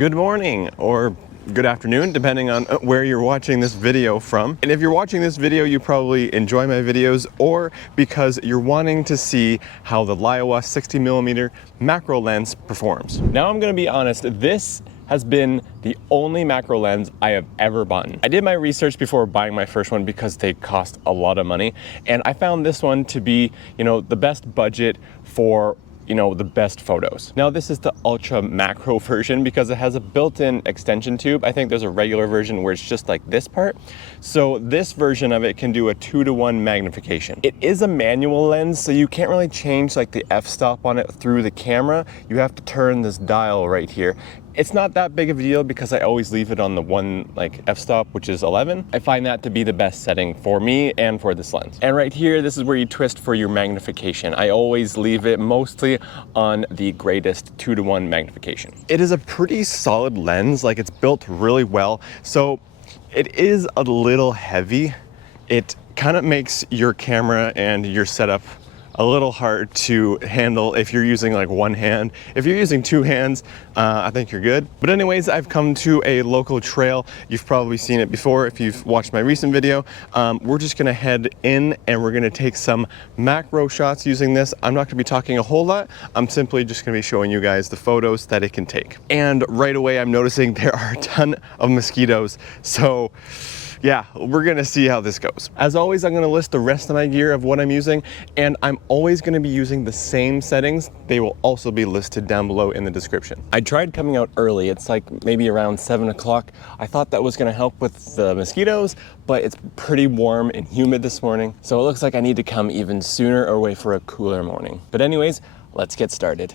good morning or good afternoon, depending on where you're watching this video from. And if you're watching this video, you probably enjoy my videos or because you're wanting to see how the Laowa 60mm macro lens performs. Now I'm gonna be honest, this has been the only macro lens I have ever bought. I did my research before buying my first one because they cost a lot of money. And I found this one to be, the best budget for the best photos. Now this is the ultra macro version because it has a built-in extension tube. I think there's a regular version where it's just like this part. So this version of it can do a 2:1 magnification. It is a manual lens, so you can't really change like the f-stop on it through the camera. You have to turn this dial right here. It's not that big of a deal because I always leave it on the one f-stop, which is 11. I find that to be the best setting for me and for this lens. And right here, this is where you twist for your magnification. I always leave it mostly on the greatest 2:1 magnification. It is a pretty solid lens, it's built really well. So it is a little heavy. It kind of makes your camera and your setup a little hard to handle if you're using one hand. If you're using two hands, I think you're good. But anyways, I've come to a local trail. You've probably seen it before if you've watched my recent video. We're just gonna head in and we're gonna take some macro shots using this. I'm not gonna be talking a whole lot. I'm simply just gonna be showing you guys the photos that it can take. And right away, I'm noticing there are a ton of mosquitoes. So yeah, we're gonna see how this goes. As always, I'm gonna list the rest of my gear of what I'm using, and I'm always gonna be using the same settings. They will also be listed down below in the description. I tried coming out early. It's maybe around 7 o'clock. I thought that was gonna help with the mosquitoes, but it's pretty warm and humid this morning. So it looks like I need to come even sooner or wait for a cooler morning. But anyways, let's get started.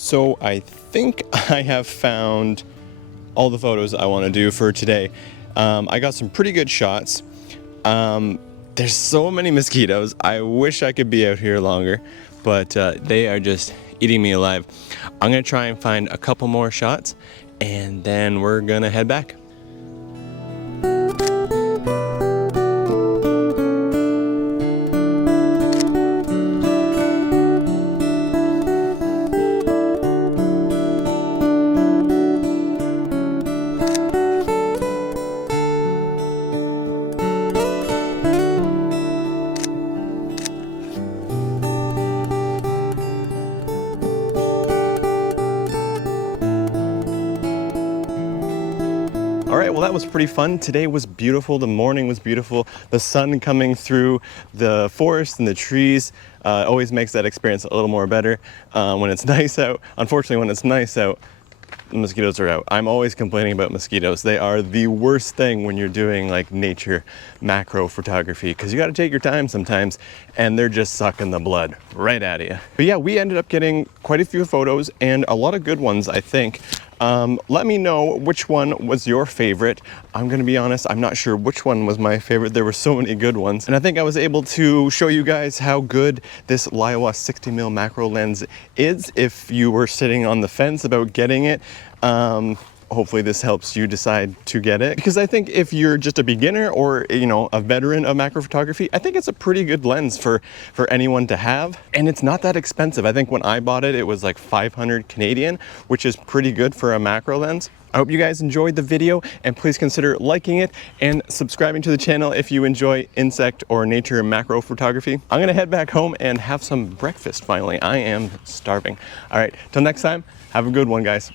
So I think I have found all the photos I want to do for today. I got some pretty good shots. There's so many mosquitoes. I wish I could be out here longer, but they are just eating me alive. I'm gonna try and find a couple more shots and then we're gonna head back. right, well, that was pretty fun. Today was beautiful. The morning was beautiful. The sun coming through the forest and the trees always makes that experience a little more better when it's nice out. Unfortunately, when it's nice out, the mosquitoes are out. I'm always complaining about mosquitoes. They are the worst thing when you're doing like nature macro photography, because you got to take your time sometimes and they're just sucking the blood right out of you. But yeah, we ended up getting quite a few photos and a lot of good ones, I think. Let me know which one was your favorite. I'm gonna be honest, I'm not sure which one was my favorite. There were so many good ones. And I think I was able to show you guys how good this Laowa 60mm macro lens is if you were sitting on the fence about getting it. Hopefully this helps you decide to get it, because I think if you're just a beginner or, you know, a veteran of macro photography, I think it's a pretty good lens for anyone to have. And it's not that expensive. I think when I bought it, it was like 500 Canadian, which is pretty good for a macro lens. I hope you guys enjoyed the video, and please consider liking it and subscribing to the channel if you enjoy insect or nature macro photography. I'm gonna head back home and have some breakfast finally. I am starving. All right, till next time, have a good one, guys.